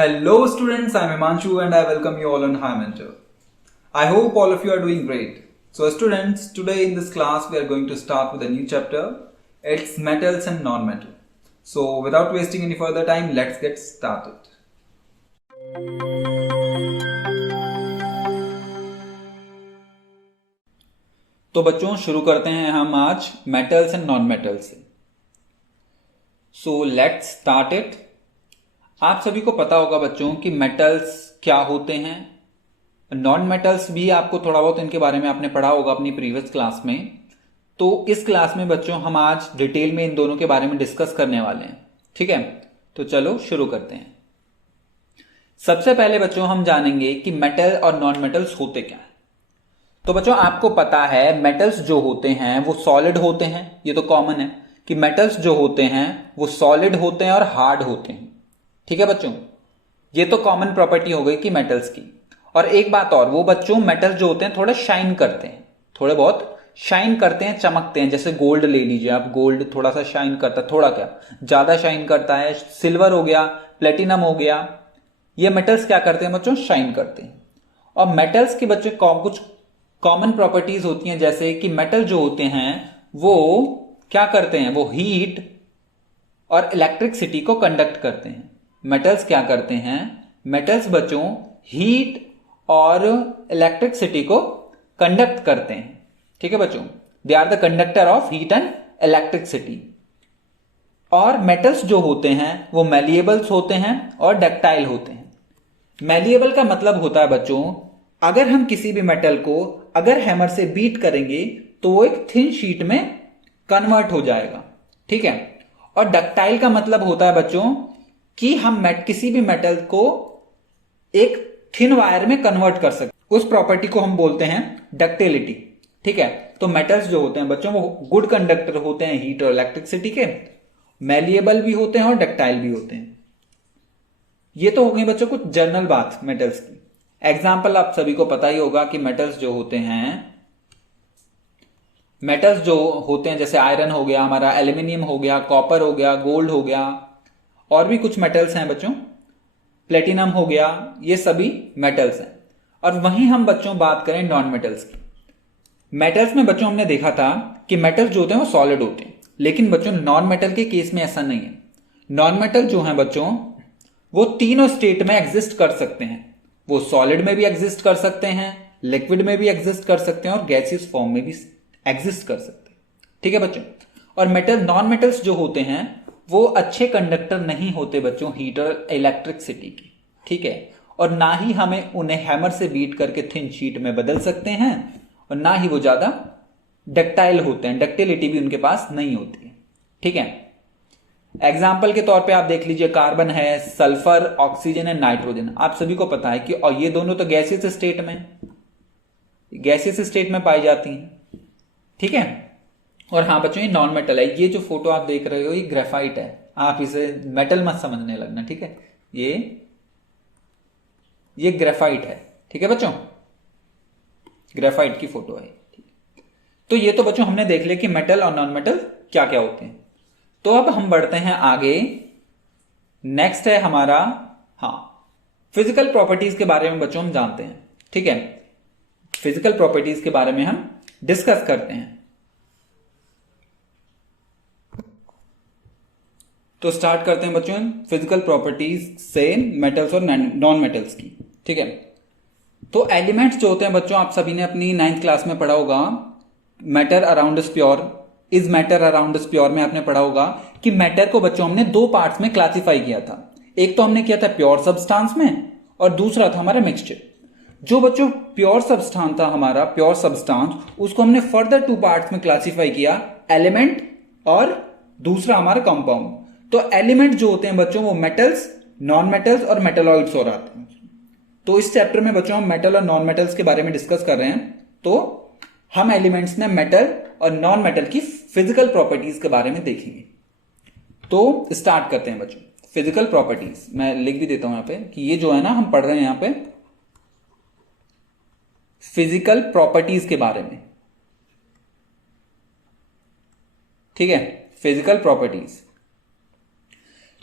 Hello students, I am Himanshu and I welcome you all on Hi Mentor. I hope all of you are doing great. So students, today in this class we are going to start with a new chapter. It's metals and non-metal. So without wasting any further time, let's get started. तो बच्चों शुरू करते हैं हम आज metals and non metals से. So let's start it. आप सभी को पता होगा बच्चों कि मेटल्स क्या होते हैं, नॉन मेटल्स भी आपको थोड़ा बहुत इनके बारे में आपने पढ़ा होगा अपनी प्रीवियस क्लास में. तो इस क्लास में बच्चों हम आज डिटेल में इन दोनों के बारे में डिस्कस करने वाले हैं. ठीक है, तो चलो शुरू करते हैं. सबसे पहले बच्चों हम जानेंगे कि मेटल और नॉन मेटल्स होते क्या हैं. तो बच्चों आपको पता है मेटल्स जो होते हैं वो सॉलिड होते हैं. ये तो कॉमन है कि मेटल्स जो होते हैं वो सॉलिड होते हैं और हार्ड होते हैं. ठीक है बच्चों, ये तो कॉमन प्रॉपर्टी हो गई कि मेटल्स की. और एक बात और, वो बच्चों मेटल्स जो होते हैं थोड़े शाइन करते हैं, थोड़े बहुत शाइन करते हैं, चमकते हैं. जैसे गोल्ड ले लीजिए आप, गोल्ड थोड़ा सा शाइन करता है, थोड़ा क्या ज्यादा शाइन करता है. सिल्वर हो गया, प्लेटिनम हो गया, ये मेटल्स क्या करते हैं बच्चों, शाइन करते हैं. और मेटल्स के बच्चे कुछ कॉमन प्रॉपर्टीज होती हैं, जैसे कि मेटल जो होते हैं वो क्या करते हैं, वो हीट और इलेक्ट्रिसिटी को कंडक्ट करते हैं. मेटल्स क्या करते हैं, मेटल्स बच्चों हीट और इलेक्ट्रिसिटी को कंडक्ट करते हैं. ठीक है बच्चों, they are the conductor of heat and electricity. और मेटल्स जो होते हैं वो मैलिएबल्स होते हैं और डक्टाइल होते हैं. मैलिएबल का मतलब होता है बच्चों, अगर हम किसी भी मेटल को अगर हैमर से बीट करेंगे तो वो एक थिन शीट में कन्वर्ट हो जाएगा. ठीक है. और डक्टाइल का मतलब होता है बच्चों कि हम किसी भी मेटल को एक थिन वायर में कन्वर्ट कर सकते. उस प्रॉपर्टी को हम बोलते हैं डक्टिलिटी. ठीक है. तो मेटल्स जो होते हैं बच्चों वो गुड कंडक्टर होते हैं हीट और इलेक्ट्रिसिटी के, मैलिएबल भी होते हैं और डक्टाइल भी होते हैं. ये तो हो गई बच्चों कुछ जनरल बात मेटल्स की. एग्जाम्पल आप सभी को पता ही होगा कि मेटल्स जो होते हैं जैसे आयरन हो गया हमारा, एल्यूमिनियम हो गया, कॉपर हो गया, गोल्ड हो गया, और भी कुछ मेटल्स हैं बच्चों, प्लेटिनम हो गया, ये सभी मेटल्स हैं. और वहीं हम बच्चों बात करें नॉन मेटल्स की. मेटल्स में बच्चों हमने देखा था कि मेटल्स जो होते हैं वो सॉलिड होते हैं, लेकिन बच्चों नॉन मेटल के केस में ऐसा नहीं है. नॉन मेटल जो है बच्चों वो तीनों स्टेट में एग्जिस्ट कर सकते हैं. वो सॉलिड में भी एग्जिस्ट कर सकते हैं, लिक्विड में भी एग्जिस्ट कर सकते हैं और गैसियस फॉर्म में भी एग्जिस्ट कर सकते हैं. ठीक है बच्चों. और नॉन मेटल्स जो होते हैं वो अच्छे कंडक्टर नहीं होते बच्चों हीट और इलेक्ट्रिसिटी की. ठीक है. और ना ही हमें उन्हें हैमर से बीट करके थिन शीट में बदल सकते हैं, और ना ही वो ज्यादा डक्टाइल होते हैं, डक्टिलिटी भी उनके पास नहीं होती है. ठीक है. एग्जाम्पल के तौर पे आप देख लीजिए, कार्बन है, सल्फर, ऑक्सीजन एंड नाइट्रोजन. आप सभी को पता है कि और ये दोनों तो गैसियस स्टेट में पाई जाती हैं. ठीक है. और हाँ बच्चों ये नॉन मेटल है. ये जो फोटो आप देख रहे हो ये ग्रेफाइट है, आप इसे मेटल मत समझने लगना. ठीक है. ये ग्रेफाइट है. ठीक है बच्चों, ग्रेफाइट की फोटो है. तो ये तो बच्चों हमने देख लिया कि मेटल और नॉन मेटल क्या क्या होते हैं. तो अब हम बढ़ते हैं आगे. नेक्स्ट है हमारा फिजिकल प्रॉपर्टीज के बारे में बच्चों हम जानते हैं. ठीक है. फिजिकल प्रॉपर्टीज के बारे में हम डिस्कस करते हैं. तो स्टार्ट करते हैं बच्चों फिजिकल प्रॉपर्टीज से मेटल्स और नॉन मेटल्स की. ठीक है. तो एलिमेंट्स जो होते हैं बच्चों आप सभी ने अपनी 9th क्लास में पढ़ा होगा, matter around is pure, is matter around is pure में आपने पढ़ा होगा कि मैटर को बच्चों हमने दो पार्ट्स में क्लासिफाई किया था. एक तो हमने किया था प्योर सब्सटेंस में, और दूसरा था हमारा मिक्सचर. जो बच्चों प्योर सब्सटेंस था हमारा, प्योर सब्सटेंस, उसको हमने फर्दर 2 पार्ट्स में क्लासिफाई किया, एलिमेंट और दूसरा हमारा कंपाउंड. तो एलिमेंट जो होते हैं बच्चों वो मेटल्स, नॉन मेटल्स और मेटलॉइड्स और आते हैं. तो इस चैप्टर में बच्चों हम मेटल और नॉन मेटल्स के बारे में डिस्कस कर रहे हैं. तो हम एलिमेंट्स में मेटल और नॉन मेटल की फिजिकल प्रॉपर्टीज के बारे में देखेंगे. तो स्टार्ट करते हैं बच्चों फिजिकल प्रॉपर्टीज. मैं लिख भी देता हूं यहां पे कि ये जो है ना हम पढ़ रहे हैं यहां पे फिजिकल प्रॉपर्टीज के बारे में. ठीक है, फिजिकल प्रॉपर्टीज.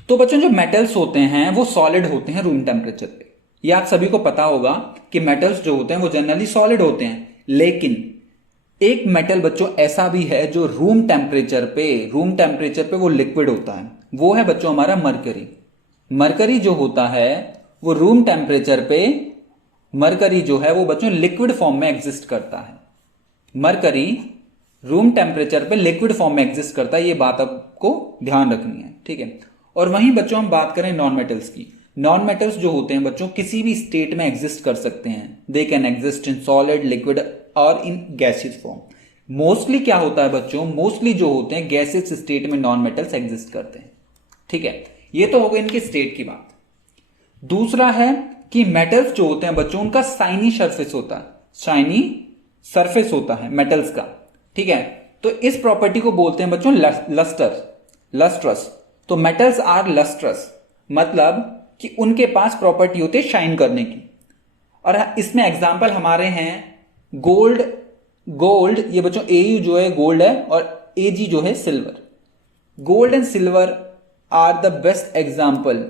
तो बच्चों जो मेटल्स होते हैं वो सॉलिड होते हैं रूम टेम्परेचर पे। ये आप सभी को पता होगा कि मेटल्स जो होते हैं वो जनरली सॉलिड होते हैं, लेकिन एक मेटल बच्चों ऐसा भी है जो रूम टेम्परेचर पे वो लिक्विड होता है। वो है बच्चों हमारा मरकरी। मरकरी जो होता है वो रूम टेम्परेचर पे, मरकरी जो है वो बच्चों लिक्विड फॉर्म में एग्जिस्ट करता है। मरकरी रूम टेम्परेचर पे लिक्विड फॉर्म में एग्जिस्ट करता है, ये बात आपको ध्यान रखनी है, ठीक है। और वहीं बच्चों हम बात करें नॉन मेटल्स की। नॉन मेटल्स जो होते हैं बच्चों किसी भी स्टेट में एग्जिस्ट कर सकते हैं। They can exist in solid, liquid और इन गैसियस फॉर्म। मोस्टली क्या होता है बच्चों, मोस्टली जो होते हैं गैसियस स्टेट में नॉन मेटल्स एग्जिस्ट करते हैं, ठीक है। ये तो हो गई इनकी स्टेट की बात। दूसरा है कि मेटल्स जो होते हैं बच्चों उनका शाइनी सरफेस होता है, शाइनी सरफेस होता है मेटल्स का, ठीक है। तो इस प्रॉपर्टी को बोलते हैं बच्चों लस्ट्रस। तो मेटल्स आर लस्ट्रस, मतलब कि उनके पास प्रॉपर्टी होती है शाइन करने की। और इसमें एग्जांपल हमारे हैं गोल्ड ये बच्चों एयू जो है गोल्ड है और एजी जो है silver. Gold and silver are the best example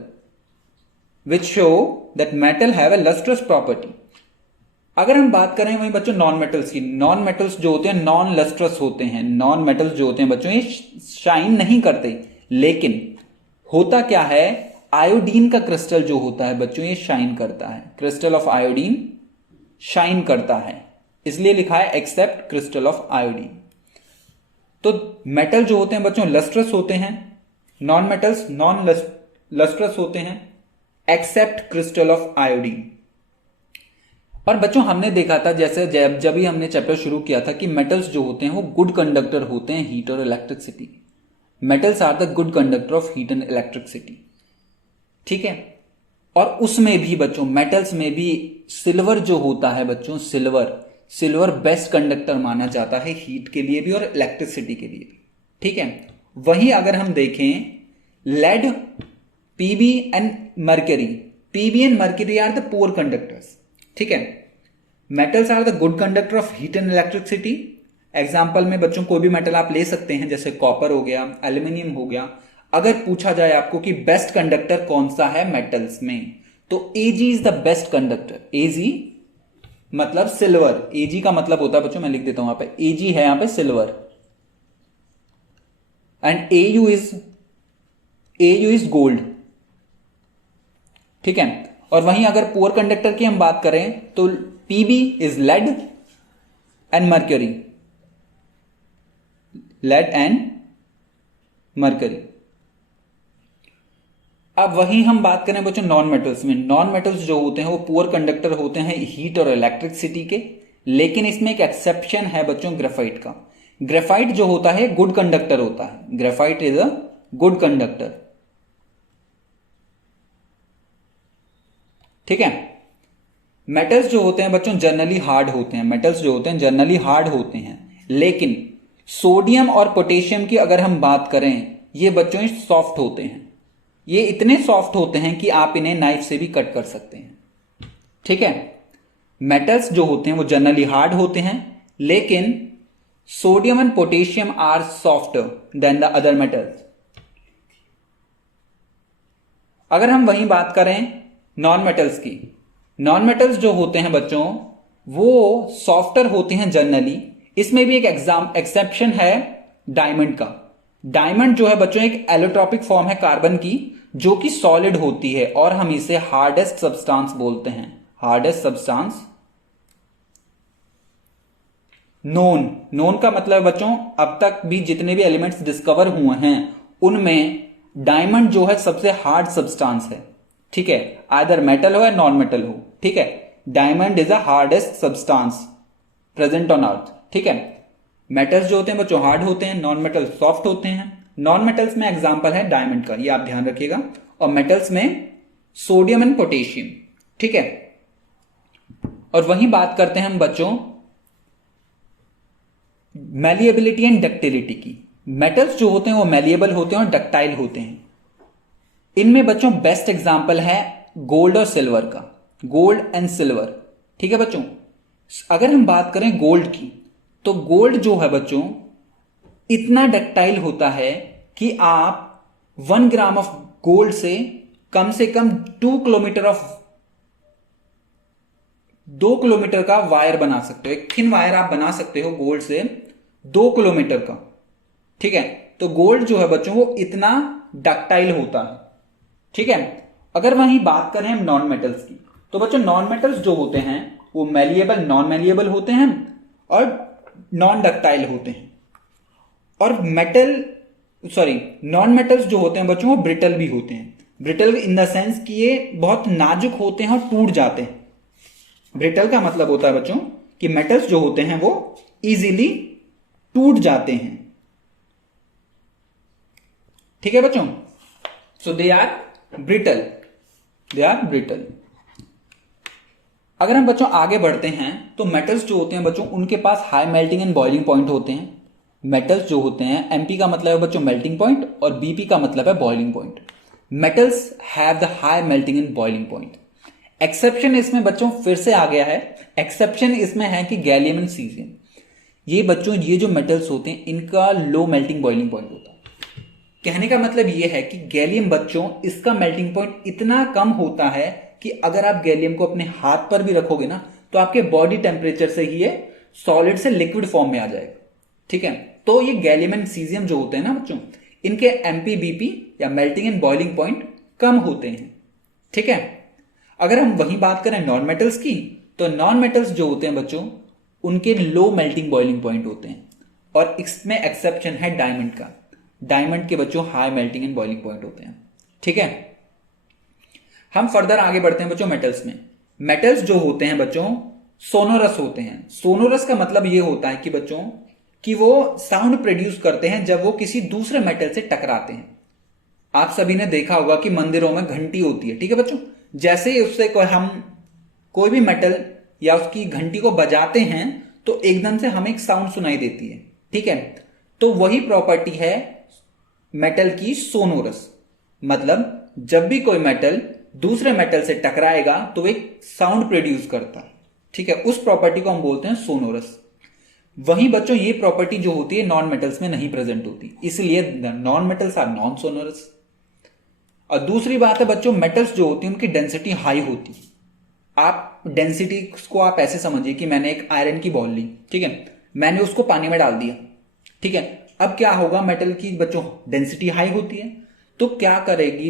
which show that metal have a lustrous property. अगर हम बात करें वहीं बच्चों नॉन मेटल्स की, नॉन मेटल्स जो होते हैं नॉन लस्ट्रस होते हैं। नॉन मेटल्स जो होते हैं बच्चों ये शाइन नहीं करते, लेकिन होता क्या है, आयोडीन का क्रिस्टल जो होता है बच्चों ये शाइन करता है। क्रिस्टल ऑफ आयोडीन शाइन करता है, इसलिए लिखा है एक्सेप्ट क्रिस्टल ऑफ आयोडीन। तो मेटल जो होते हैं बच्चों लस्ट्रस होते हैं, नॉन मेटल्स नॉन लस्ट्रस होते हैं एक्सेप्ट क्रिस्टल ऑफ आयोडीन। और बच्चों हमने देखा था जैसे जब भी हमने चैप्टर शुरू किया था कि मेटल्स जो होते हैं वो गुड कंडक्टर होते हैं हीट और electricity. Metals are the good conductor of heat and electricity, ठीक है। और उसमें भी बच्चों मेटल्स में भी सिल्वर जो होता है बच्चों, सिल्वर बेस्ट कंडक्टर माना जाता है हीट के लिए भी और इलेक्ट्रिसिटी के लिए भी, ठीक है। वहीं अगर हम देखें lead, PB and mercury are the poor conductors, ठीक है। Metals are the good conductor of heat and electricity. Example में बच्चों कोई भी मेटल आप ले सकते हैं, जैसे कॉपर हो गया, एल्यूमिनियम हो गया। अगर पूछा जाए आपको कि बेस्ट कंडक्टर कौन सा है मेटल्स में, तो एजी इज द बेस्ट कंडक्टर। एजी मतलब सिल्वर, एजी का मतलब होता है बच्चों, मैं लिख देता हूं यहां पे, एजी है यहां पे silver and AU is gold, ठीक है। और वहीं अगर पुअर कंडक्टर की हम बात करें तो PB is lead and mercury, lead and mercury. अब वहीं हम बात करें बच्चों नॉन मेटल्स में, नॉन मेटल्स जो होते हैं वो पुअर कंडक्टर होते हैं हीट और इलेक्ट्रिसिटी के, लेकिन इसमें एक एक्सेप्शन है बच्चों ग्रेफाइट का। ग्रेफाइट जो होता है गुड कंडक्टर होता है, graphite is a good conductor, ठीक है। मेटल्स जो होते हैं बच्चों जनरली हार्ड होते हैं, मेटल्स जो होते हैं जनरली हार्ड होते हैं, लेकिन सोडियम और पोटेशियम की अगर हम बात करें ये बच्चों सॉफ्ट होते हैं। ये इतने सॉफ्ट होते हैं कि आप इन्हें नाइफ से भी कट कर सकते हैं, ठीक है। मेटल्स जो होते हैं वो जनरली हार्ड होते हैं, लेकिन sodium and potassium are softer than the other metals. अगर हम वहीं बात करें नॉन मेटल्स की, नॉन मेटल्स जो होते हैं बच्चों वो सॉफ्टर होते हैं जनरली। इसमें भी एक एक्सेप्शन है डायमंड का। डायमंड जो है बच्चों एक एलोट्रॉपिक फॉर्म है कार्बन की, जो कि सॉलिड होती है और हम इसे हार्डेस्ट सब्सटेंस बोलते हैं, हार्डेस्ट सब्सटेंस। नोन का मतलब बच्चों अब तक भी जितने भी एलिमेंट्स डिस्कवर हुए हैं उनमें डायमंड जो है सबसे हार्ड सब्सटेंस है, ठीक है। आइदर मेटल हो या नॉन मेटल हो, ठीक है। Diamond is the hardest substance present on earth, ठीक है। मेटल्स जो होते हैं बच्चों हार्ड होते हैं, नॉन मेटल सॉफ्ट होते हैं। नॉन मेटल्स में एग्जांपल है डायमंड का, ये आप ध्यान रखिएगा। और मेटल्स में सोडियम एंड पोटेशियम, ठीक है। और वहीं बात करते हैं हम बच्चों मैलिएबिलिटी एंड डक्टिलिटी की। मेटल्स जो होते हैं वो मैलिएबल होते हैं और डक्टाइल होते हैं। इनमें बच्चों बेस्ट एग्जांपल है गोल्ड और सिल्वर का, गोल्ड एंड सिल्वर, ठीक है बच्चों। अगर हम बात करें गोल्ड की, तो गोल्ड जो है बच्चों इतना डक्टाइल होता है कि आप 1 ग्राम ऑफ गोल्ड से कम 2 किलोमीटर का वायर बना सकते हो। एक थिन वायर आप बना सकते हो गोल्ड से 2 किलोमीटर का। ठीक है, तो गोल्ड जो है बच्चों वो इतना डक्टाइल होता है। ठीक है, अगर वहीं बात करें हम नॉन मेटल्स की, तो बच्चों नॉन मेटल्स जो होते हैं वो मैलिएबल, नॉन मैलिएबल होते हैं और नॉन डक्टाइल होते हैं। और नॉन मेटल्स जो होते हैं बच्चों वो ब्रिटल भी होते हैं। ब्रिटल इन द सेंस कि ये बहुत नाजुक होते हैं और टूट जाते हैं। ब्रिटल का मतलब होता है बच्चों कि मेटल्स जो होते हैं वो इजीली टूट जाते हैं। ठीक है बच्चों, सो दे आर ब्रिटल। अगर हम बच्चों आगे बढ़ते हैं तो मेटल्स जो होते हैं बच्चों उनके पास high melting and boiling point होते हैं। मेटल्स जो होते हैं, एमपी का मतलब है बच्चों मेल्टिंग पॉइंट और बीपी का मतलब है boiling point. Metals have the high melting and boiling point. Exception इसमें बच्चों फिर से आ गया है। एक्सेप्शन इसमें है कि गैलियम एंड सीजियम, ये बच्चों ये जो मेटल्स होते हैं इनका लो मेल्टिंग बॉइलिंग पॉइंट होता है। कहने का मतलब ये है कि गैलियम बच्चों इसका मेल्टिंग पॉइंट इतना कम होता है कि अगर आप गैलियम को अपने हाथ पर भी रखोगे ना तो आपके बॉडी टेम्परेचर से ही ये सॉलिड से लिक्विड फॉर्म में आ जाएगा। ठीक है, तो ये गैलियम एंड सीजियम जो होते हैं ना बच्चों, इनके एमपी बीपी या मेल्टिंग एंड बॉइलिंग पॉइंट कम होते हैं। ठीक है, अगर हम वही बात करें नॉन मेटल्स की, तो नॉन मेटल्स जो होते हैं बच्चों उनके लो मेल्टिंग बॉइलिंग पॉइंट होते हैं। और इसमें एक्सेप्शन है डायमंड का। डायमंड के बच्चों high melting and boiling point होते हैं। ठीक है, हम फर्दर आगे बढ़ते हैं बच्चों मेटल्स में। मेटल्स जो होते हैं बच्चों सोनोरस होते हैं। सोनोरस का मतलब ये होता है कि बच्चों कि वो साउंड प्रोड्यूस करते हैं जब वो किसी दूसरे मेटल से टकराते हैं। आप सभी ने देखा होगा कि मंदिरों में घंटी होती है। ठीक है बच्चों, जैसे ही उससे हम कोई भी मेटल या उसकी घंटी को बजाते हैं तो एकदम से हमें एक साउंड सुनाई देती है। ठीक है, तो वही प्रॉपर्टी है मेटल की सोनोरस। मतलब जब भी कोई मेटल दूसरे मेटल से टकराएगा तो एक साउंड प्रोड्यूस करता है। ठीक है, उस प्रॉपर्टी को हम बोलते हैं सोनोरस। वहीं बच्चों ये प्रॉपर्टी जो होती है नॉन मेटल्स में नहीं प्रेजेंट होती, इसलिए non metals are non sonorous. और दूसरी बात है बच्चों मेटल्स जो होती है उनकी डेंसिटी हाई होती है। आप डेंसिटी को आप ऐसे समझिए कि मैंने एक आयरन की बॉल ली। ठीक है, मैंने उसको पानी में डाल दिया। ठीक है, अब क्या होगा, मेटल की बच्चों डेंसिटी हाई होती है तो क्या करेगी,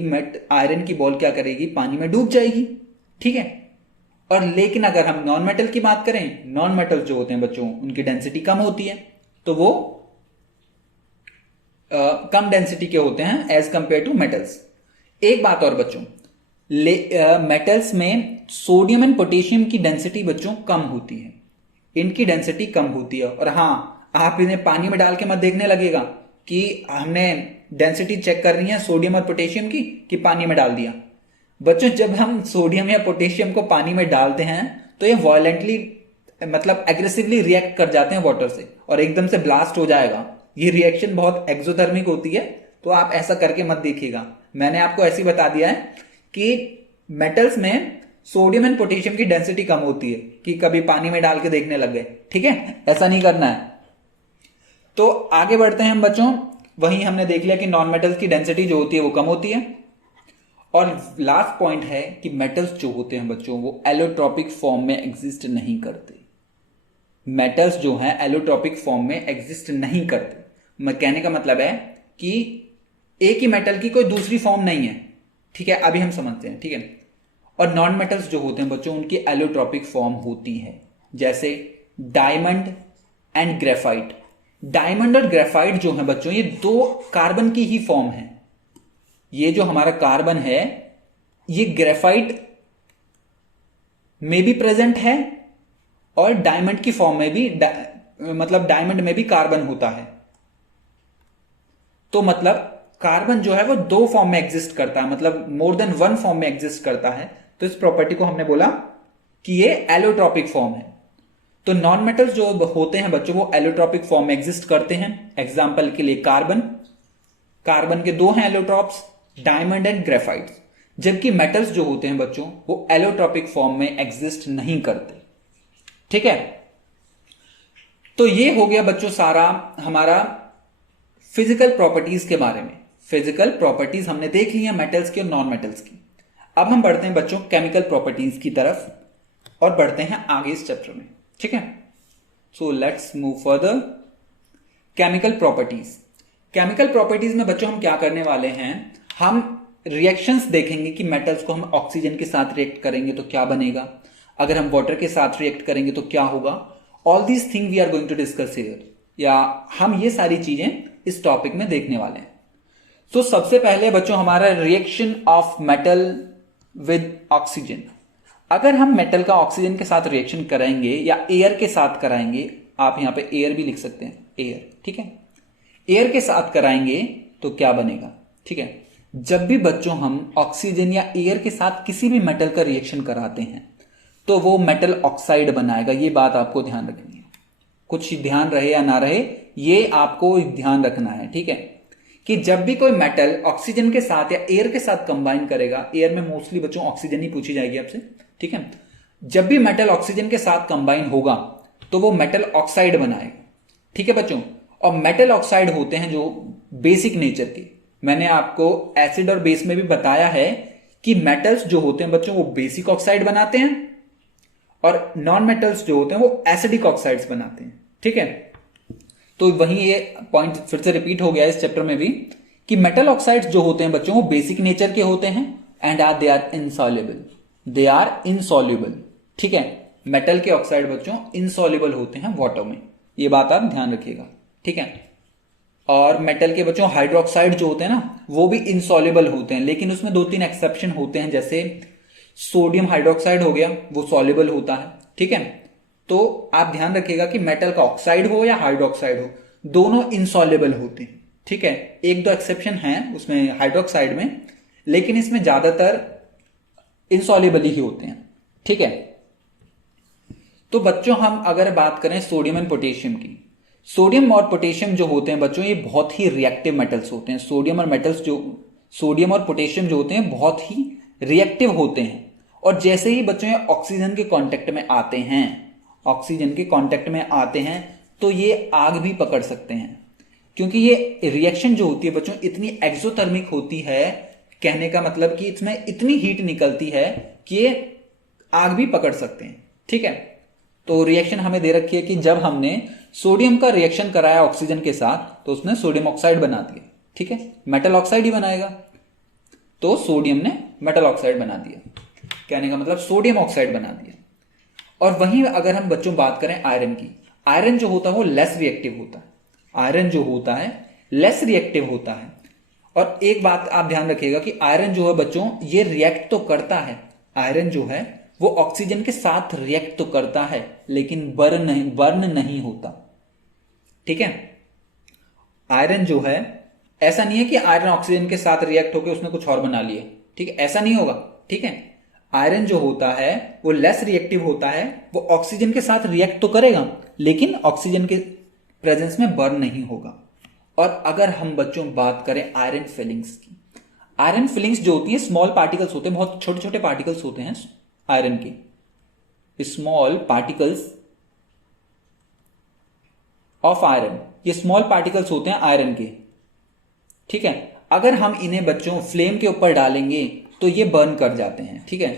आयरन की बॉल क्या करेगी, पानी में डूब जाएगी। ठीक है, और लेकिन अगर हम नॉन मेटल की बात करें, नॉन मेटल जो होते हैं बच्चों उनकी डेंसिटी कम होती है, तो वो कम डेंसिटी के होते हैं एज कंपेयर टू मेटल्स। एक बात और बच्चों, मेटल्स में सोडियम एंड पोटेशियम की डेंसिटी बच्चों कम होती है। इनकी डेंसिटी कम होती है। और हाँ, आप इन्हें पानी में डाल के मत देखने लगेगा कि हमने डेंसिटी चेक करनी है सोडियम और पोटेशियम की कि पानी में डाल दिया। बच्चों जब हम सोडियम या पोटेशियम को पानी में डालते हैं तो ये वायलेंटली मतलब एग्रेसिवली रिएक्ट कर जाते हैं वाटर से और एकदम से ब्लास्ट हो जाएगा। ये रिएक्शन बहुत एक्सोथर्मिक होती है, तो आप ऐसा करके मत देखिएगा। मैंने आपको ऐसे ही बता दिया है कि मेटल्स में सोडियम एंड पोटेशियम की डेंसिटी कम होती है कि कभी पानी में डाल के देखने लग गए। ठीक है, ऐसा नहीं करना है। तो आगे बढ़ते हैं हम बच्चों। वहीं हमने देख लिया कि नॉन मेटल्स की डेंसिटी जो होती है वो कम होती है। और लास्ट पॉइंट है कि मेटल्स जो होते हैं बच्चों वो एलोट्रॉपिक फॉर्म में एग्जिस्ट नहीं करते। मेटल्स जो हैं एलोट्रॉपिक फॉर्म में एग्जिस्ट नहीं करते। कहने का मतलब है कि एक ही मेटल की कोई दूसरी फॉर्म नहीं है। ठीक है, अभी हम समझते हैं। ठीक है, और नॉन मेटल्स जो होते हैं बच्चों उनकी एलोट्रॉपिक फॉर्म होती है, जैसे डायमंड एंड ग्रेफाइट। डायमंड और ग्रेफाइट जो है बच्चों ये दो कार्बन की ही फॉर्म है। ये जो हमारा कार्बन है ये ग्रेफाइट में भी प्रेजेंट है और डायमंड की फॉर्म में भी मतलब डायमंड में भी कार्बन होता है। तो मतलब कार्बन जो है वो दो फॉर्म में एग्जिस्ट करता है, मतलब मोर देन वन फॉर्म में एग्जिस्ट करता है। तो इस प्रॉपर्टी को हमने बोला कि ये एलोट्रॉपिक फॉर्म है। तो नॉन मेटल्स जो होते हैं बच्चों वो एलोट्रॉपिक फॉर्म में एग्जिस्ट करते हैं। एग्जाम्पल के लिए कार्बन, कार्बन के दो हैं एलोट्रॉप्स, डायमंड एंड ग्रेफाइट। जबकि मेटल्स जो होते हैं बच्चों वो एलोट्रॉपिक फॉर्म में एग्जिस्ट नहीं करते। ठीक है, तो ये हो गया बच्चों सारा हमारा फिजिकल प्रॉपर्टीज के बारे में। फिजिकल प्रॉपर्टीज हमने देख ली हैं मेटल्स की और नॉन मेटल्स की। अब हम बढ़ते हैं बच्चों केमिकल प्रॉपर्टीज की तरफ और बढ़ते हैं आगे इस चैप्टर में। ठीक है, so let's move further. Chemical properties. Chemical properties में बच्चों हम क्या करने वाले हैं, हम रिएक्शंस देखेंगे कि मेटल्स को हम ऑक्सीजन के साथ रिएक्ट करेंगे तो क्या बनेगा, अगर हम वाटर के साथ रिएक्ट करेंगे तो क्या होगा। All these thing we are going to discuss here, या हम ये सारी चीजें इस टॉपिक में देखने वाले हैं। तो सबसे पहले बच्चों हमारा reaction of metal with oxygen. अगर हम मेटल का ऑक्सीजन के साथ रिएक्शन कराएंगे या एयर के साथ कराएंगे, आप यहां पे एयर भी लिख सकते हैं, एयर, ठीक है, एयर के साथ कराएंगे तो क्या बनेगा। ठीक है, जब भी बच्चों हम ऑक्सीजन या एयर के साथ किसी भी मेटल का रिएक्शन कराते हैं तो वो मेटल ऑक्साइड बनाएगा। ये बात आपको ध्यान रखनी है, कुछ ध्यान रहे या ना रहे ये आपको ध्यान रखना है। ठीक है, कि जब भी कोई मेटल ऑक्सीजन के साथ या एयर के साथ कंबाइन करेगा, एयर में मोस्टली बच्चों ऑक्सीजन ही पूछी जाएगी आपसे। ठीक है, जब भी मेटल ऑक्सीजन के साथ कंबाइन होगा तो वो मेटल ऑक्साइड बनाएगा। ठीक है बच्चों, और मेटल ऑक्साइड होते हैं जो बेसिक नेचर के। मैंने आपको एसिड और बेस में भी बताया है कि मेटल्स जो होते हैं बच्चों वो बेसिक ऑक्साइड बनाते हैं और नॉन मेटल्स जो होते हैं वो एसिडिक ऑक्साइड्स बनाते हैं। ठीक है, तो वहीं ये पॉइंट फिर से रिपीट हो गया इस चैप्टर में भी कि मेटल ऑक्साइड्स जो होते हैं बच्चों वो बेसिक नेचर के होते हैं and they are insoluble, they are insoluble. ठीक है, मेटल के ऑक्साइड बच्चों इनसॉल्युबल होते हैं वाटर में, ये बात आप ध्यान रखिएगा। ठीक है, और मेटल के बच्चों हाइड्रोक्साइड जो होते हैं ना वो भी इनसॉल्युबल होते हैं, लेकिन उसमें 2-3 एक्सेप्शन होते हैं, जैसे सोडियम हाइड्रोक्साइड हो गया, वो सॉल्युबल होता है। ठीक है, तो आप ध्यान रखिएगा कि मेटल का ऑक्साइड हो या हाइड्रोक्साइड हो, दोनों इनसॉल्युबल होते हैं। ठीक है, 1-2 एक्सेप्शन हैं उसमें हाइड्रोक्साइड में, लेकिन इसमें ज्यादातर इनसॉल्युबल ही होते हैं। ठीक है, तो बच्चों हम अगर बात करें सोडियम एंड पोटेशियम की, सोडियम और पोटेशियम जो होते हैं बच्चों ये बहुत ही रिएक्टिव मेटल्स होते हैं। सोडियम और पोटेशियम जो होते हैं बहुत ही रिएक्टिव होते हैं, और जैसे ही बच्चों ये ऑक्सीजन के कांटेक्ट में आते हैं, ऑक्सीजन के कांटेक्ट में आते हैं तो ये आग भी पकड़ सकते हैं, क्योंकि ये रिएक्शन जो होती है बच्चों इतनी एक्सोथर्मिक होती है, कहने का मतलब कि इसमें इतनी हीट निकलती है कि ये आग भी पकड़ सकते हैं। ठीक है, तो रिएक्शन हमें दे रखी है कि जब हमने सोडियम का रिएक्शन कराया ऑक्सीजन के साथ तो उसने सोडियम ऑक्साइड बना दिया। ठीक है, मेटल ऑक्साइड ही बनाएगा, तो सोडियम ने मेटल ऑक्साइड बना दिया, कहने का मतलब सोडियम ऑक्साइड बना दिया। और वहीं अगर हम बच्चों बात करें आयरन की, आयरन जो होता है वो लेस रिएक्टिव होता है, आयरन जो होता है लेस रिएक्टिव होता है। और एक बात आप ध्यान रखिएगा कि आयरन जो है बच्चों ये रिएक्ट तो करता है, आयरन जो है वो ऑक्सीजन के साथ रिएक्ट तो करता है लेकिन बर्न नहीं होता। ठीक है, आयरन जो है ऐसा नहीं है कि आयरन ऑक्सीजन के साथ रिएक्ट होकर उसने कुछ और बना लिया। ठीक है, ऐसा नहीं होगा। ठीक है, आयरन जो होता है वो लेस रिएक्टिव होता है, वो ऑक्सीजन के साथ रिएक्ट तो करेगा लेकिन ऑक्सीजन के प्रेजेंस में बर्न नहीं होगा। और अगर हम बच्चों बात करें आयरन फिलिंग्स की, आयरन फिलिंग्स जो होती है स्मॉल पार्टिकल्स होते हैं, बहुत छोटे छोटे पार्टिकल्स होते हैं आयरन के, स्मॉल पार्टिकल्स ऑफ आयरन, ये स्मॉल पार्टिकल्स होते हैं आयरन के। ठीक है, अगर हम इन्हें बच्चों फ्लेम के ऊपर डालेंगे तो ये बर्न कर जाते हैं। ठीक है,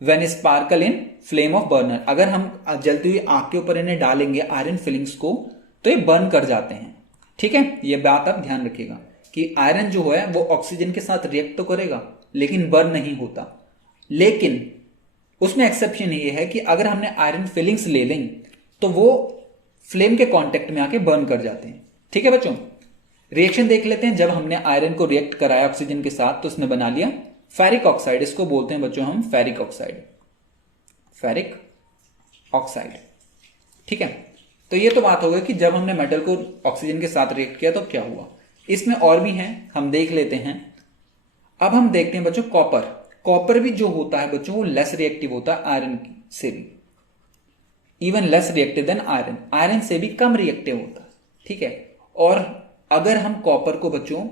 when sparkle in flame of burner, अगर हम जलती हुई आग के ऊपर इन्हें डालेंगे आयरन फिलिंग्स को तो ये बर्न कर जाते हैं। ठीक है, ये बात आप ध्यान रखिएगा कि आयरन जो है वो ऑक्सीजन के साथ रिएक्ट तो करेगा लेकिन बर्न नहीं होता। लेकिन उसमें एक्सेप्शन ये है कि अगर हमने आयरन फिलिंग्स ले लें तो वो फ्लेम के कांटेक्ट में आके बर्न कर जाते हैं। ठीक है बच्चों, रिएक्शन देख लेते हैं। जब हमने आयरन को रिएक्ट कराया ऑक्सीजन के साथ तो उसने बना लिया फेरिक ऑक्साइड, इसको बोलते हैं बच्चों हम फेरिक ऑक्साइड, फेरिक ऑक्साइड। ठीक है, तो ये तो बात हो गई कि जब हमने मेटल को ऑक्सीजन के साथ रिएक्ट किया तो क्या हुआ। इसमें और भी हैं, हम देख लेते हैं। अब हम देखते हैं बच्चों कॉपर, कॉपर भी जो होता है बच्चों वो लेस रिएक्टिव होता है आयरन से भी, even less reactive than iron, iron से भी कम रिएक्टिव होता है। ठीक है, और अगर हम कॉपर को बच्चों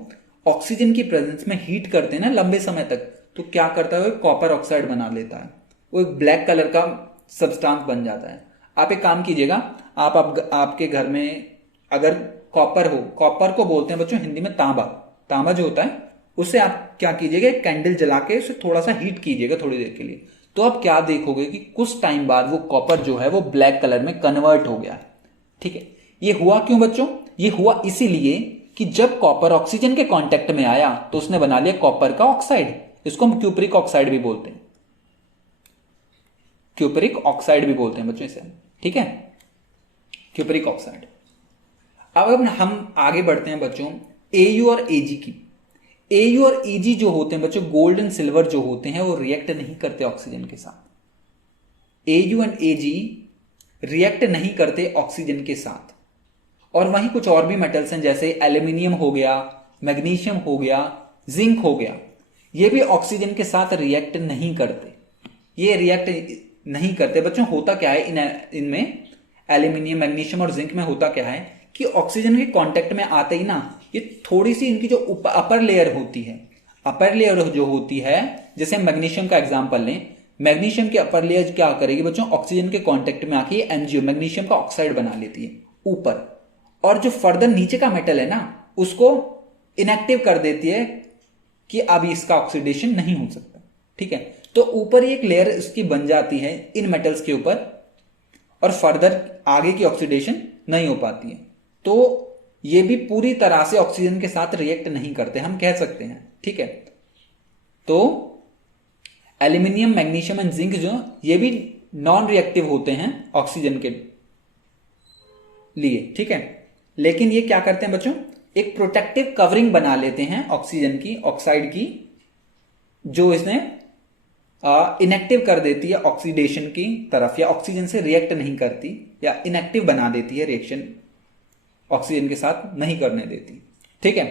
ऑक्सीजन की प्रेजेंस में हीट करते हैं ना लंबे समय तक, तो क्या करता है वो कॉपर ऑक्साइड बना लेता है, वो एक ब्लैक कलर का सब्सटेंस बन जाता है। आप एक काम कीजिएगा, आपके घर में अगर कॉपर हो, कॉपर को बोलते हैं बच्चों हिंदी में तांबा, तांबा जो होता है उसे आप क्या कीजिएगा, कैंडल जला के उसे थोड़ा सा हीट कीजिएगा थोड़ी देर के लिए, तो आप क्या देखोगे कि कुछ टाइम बाद वो कॉपर जो है वो ब्लैक कलर में कन्वर्ट हो गया। ठीक है, ये हुआ क्यों बच्चों? ये हुआ इसीलिए कि जब कॉपर ऑक्सीजन के कांटेक्ट में आया तो उसने बना लिया कॉपर का ऑक्साइड। इसको हम क्यूपरिक ऑक्साइड भी बोलते हैं, क्यूपरिक ऑक्साइड भी बोलते हैं बच्चों इसे। ठीक है, क्यूपरिक ऑक्साइड। अब हम आगे बढ़ते हैं बच्चों एयू और एजी की। एयू और एजी जो होते हैं बच्चों, गोल्ड एंड सिल्वर जो होते हैं, वो रिएक्ट नहीं करते ऑक्सीजन के साथ। एयू एंड एजी रिएक्ट नहीं करते ऑक्सीजन के साथ। और वहीं कुछ और भी मेटल्स हैं, जैसे एल्यूमिनियम हो गया, मैग्नीशियम हो गया, जिंक हो गया, ये भी ऑक्सीजन के साथ रिएक्ट नहीं करते। ये रिएक्ट नहीं करते बच्चों। होता क्या है इनमें, एल्यूमिनियम, मैग्नीशियम और जिंक में होता क्या है कि ऑक्सीजन के कांटेक्ट में आते ही ना, ये थोड़ी सी इनकी जो अपर लेयर होती है, अपर लेयर जो होती है, जैसे मैग्नीशियम का एग्जांपल लें, मैग्नीशियम की अपर लेयर क्या करेगी बच्चों, ऑक्सीजन के कांटेक्ट में आके एमजीओ, मैग्नीशियम का ऑक्साइड बना लेती है ऊपर, और जो फर्दर नीचे का मेटल है ना, उसको इनएक्टिव कर देती है कि अब इसका ऑक्सीडेशन नहीं हो सकता। ठीक है, तो ऊपर एक लेयर इसकी बन जाती है इन मेटल्स के ऊपर, और फर्दर आगे की ऑक्सीडेशन नहीं हो पाती है। तो ये भी पूरी तरह से ऑक्सीजन के साथ रिएक्ट नहीं करते, हम कह सकते हैं। ठीक है, तो एल्यूमिनियम, मैग्नीशियम एंड जिंक जो ये भी नॉन रिएक्टिव होते हैं ऑक्सीजन के लिए। ठीक है, लेकिन ये क्या करते हैं बच्चों, एक प्रोटेक्टिव कवरिंग बना लेते हैं ऑक्सीजन की, ऑक्साइड की, जो इसने इनएक्टिव कर देती है ऑक्सीडेशन की तरफ, या ऑक्सीजन से रिएक्ट नहीं करती, या इनएक्टिव बना देती है, रिएक्शन ऑक्सीजन के साथ नहीं करने देती। ठीक है,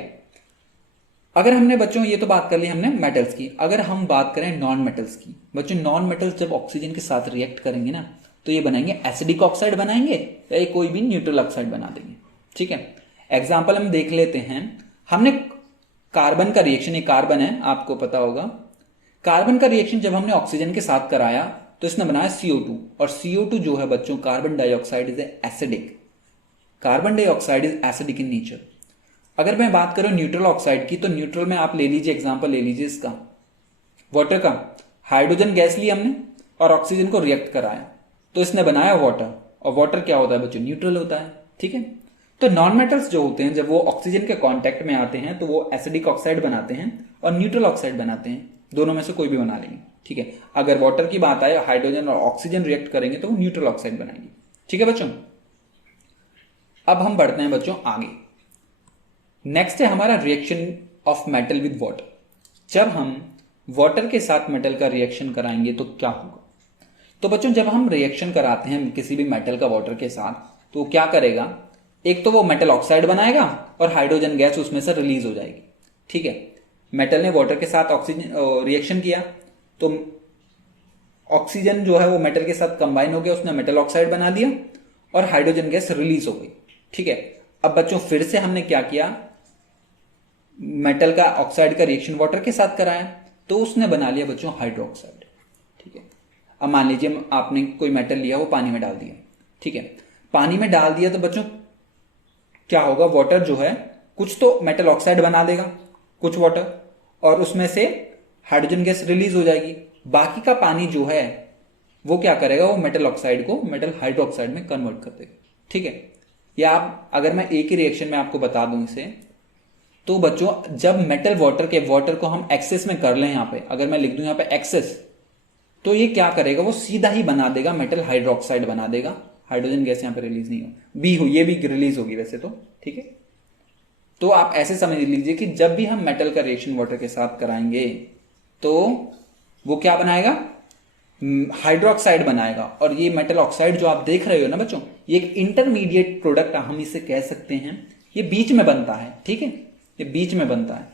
अगर हमने बच्चों ये तो बात कर ली हमने मेटल्स की, अगर हम बात करें नॉन मेटल्स की, बच्चों नॉन मेटल्स जब ऑक्सीजन के साथ रिएक्ट करेंगे ना, तो ये बनाएंगे एसिडिक ऑक्साइड बनाएंगे, या ये कोई भी न्यूट्रल ऑक्साइड बना देंगे। ठीक है, एग्जाम्पल हम देख लेते हैं। हमने कार्बन का रिएक्शन, ये कार्बन है आपको पता होगा, कार्बन का रिएक्शन जब हमने ऑक्सीजन के साथ कराया तो इसने बनाया CO2, और CO2 जो है बच्चों, carbon dioxide is acidic, carbon dioxide is acidic in nature. अगर मैं बात करूं न्यूट्रल ऑक्साइड की, तो न्यूट्रल में आप ले लीजिए, एग्जांपल ले लीजिए इसका, वाटर का। हाइड्रोजन गैस ली हमने और ऑक्सीजन को रिएक्ट कराया, तो इसने बनाया वाटर, और वाटर क्या होता है बच्चों, न्यूट्रल होता है। ठीक है, तो नॉन मेटल्स जो होते हैं जब वो ऑक्सीजन के कांटेक्ट में आते हैं तो वो एसिडिक ऑक्साइड बनाते हैं और न्यूट्रल ऑक्साइड बनाते हैं, दोनों में से कोई भी बना लेंगे। ठीक है, अगर वाटर की बात आए, हाइड्रोजन और ऑक्सीजन रिएक्ट करेंगे तो वो न्यूट्रल ऑक्साइड बनाएंगे। ठीक है बच्चों, अब हम बढ़ते हैं बच्चों आगे। नेक्स्ट है हमारा reaction of metal with water. जब हम वाटर के साथ मेटल का रिएक्शन कराएंगे तो क्या होगा? तो बच्चों जब हम रिएक्शन कराते हैं किसी भी मेटल का वाटर के साथ, तो क्या करेगा, एक तो वो मेटल ऑक्साइड बनाएगा और हाइड्रोजन गैस उसमें से रिलीज हो जाएगी। ठीक है, मेटल ने वाटर के साथ ऑक्सीजन रिएक्शन किया, तो ऑक्सीजन जो है वो मेटल के साथ कंबाइन हो गया, उसने मेटल ऑक्साइड बना दिया और हाइड्रोजन गैस रिलीज हो गई। ठीक है, अब बच्चों फिर से हमने क्या किया, मेटल का ऑक्साइड का रिएक्शन वाटर के साथ कराया, तो उसने बना लिया बच्चों हाइड्रोक्साइड। ठीक है, अब मान लीजिए आपने कोई मेटल लिया, वो पानी में डाल दिया। ठीक है, पानी में डाल दिया तो बच्चों क्या होगा, वाटर जो है कुछ तो मेटल ऑक्साइड बना देगा, कुछ वाटर, और उसमें से हाइड्रोजन गैस रिलीज हो जाएगी। बाकी का पानी जो है वो क्या करेगा, वो मेटल ऑक्साइड को मेटल हाइड्रोक्साइड में कन्वर्ट कर देगा। ठीक है, या आप अगर मैं एक ही रिएक्शन में आपको बता दूं इसे, तो बच्चों जब मेटल वाटर को हम एक्सेस में कर लें, यहां पे अगर मैं लिख दूं यहां पे एक्सेस, तो ये क्या करेगा, वो सीधा ही बना देगा, मेटल हाइड्रोक्साइड बना देगा, हाइड्रोजन गैस यहां पे रिलीज नहीं हो, ये भी रिलीज होगी वैसे तो। ठीक है, तो आप ऐसे समझ लीजिए कि जब भी हम मेटल का रिएक्शन वाटर के साथ कराएंगे तो वो क्या बनाएगा, हाइड्रोक्साइड बनाएगा। और ये मेटल ऑक्साइड जो आप देख रहे हो ना बच्चों, ये एक इंटरमीडिएट प्रोडक्ट हम इसे कह सकते हैं, ये बीच में बनता है। ठीक है, ये बीच में बनता है,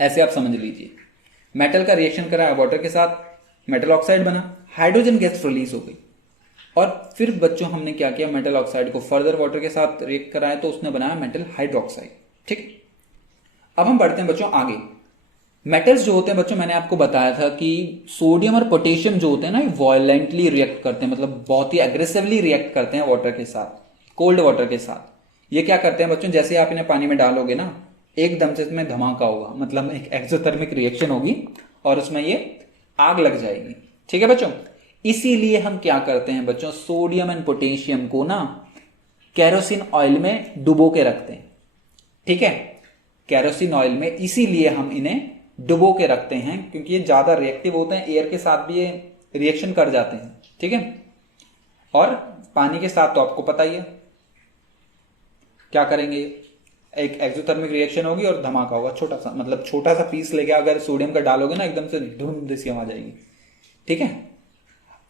ऐसे आप समझ लीजिए। मेटल का रिएक्शन कराया वाटर के साथ, मेटल ऑक्साइड बना, हाइड्रोजन गैस रिलीज हो गई, और फिर बच्चों हमने क्या किया, मेटल ऑक्साइड को फर्दर वाटर के साथ रिएक्ट कराया तो उसने बनाया मेटल हाइड्रोक्साइड। ठीक, अब हम बढ़ते हैं बच्चों आगे। मेटल्स जो होते हैं बच्चों, मैंने आपको बताया था कि सोडियम और पोटेशियम जो होते हैं ना, ये वायलेंटली रिएक्ट करते हैं, मतलब बहुत ही एग्रेसिवली रिएक्ट करते हैं वाटर के साथ, कोल्ड वाटर के साथ। ये क्या करते हैं बच्चों, जैसे आप इन्हें पानी में डालोगे ना, एकदम से इसमें धमाका होगा, मतलब एक एक्सोथर्मिक रिएक्शन होगी और उसमें ये आग लग जाएगी। ठीक है बच्चों, इसीलिए हम क्या करते हैं बच्चों, सोडियम एंड पोटेशियम को ना केरोसिन ऑयल में डुबो के रखते हैं। ठीक है, केरोसिन ऑयल में इसीलिए हम इन्हें डुबो के रखते हैं क्योंकि ये ज्यादा रिएक्टिव होते हैं, एयर के साथ भी ये रिएक्शन कर जाते हैं। ठीक है, और पानी के साथ तो आपको पता ही है क्या करेंगे, एक एक्सोथर्मिक रिएक्शन होगी और धमाका होगा, छोटा सा, मतलब छोटा सा पीस लेके अगर सोडियम का डालोगे ना एकदम से धुंध सी आवाज आएगी। ठीक है,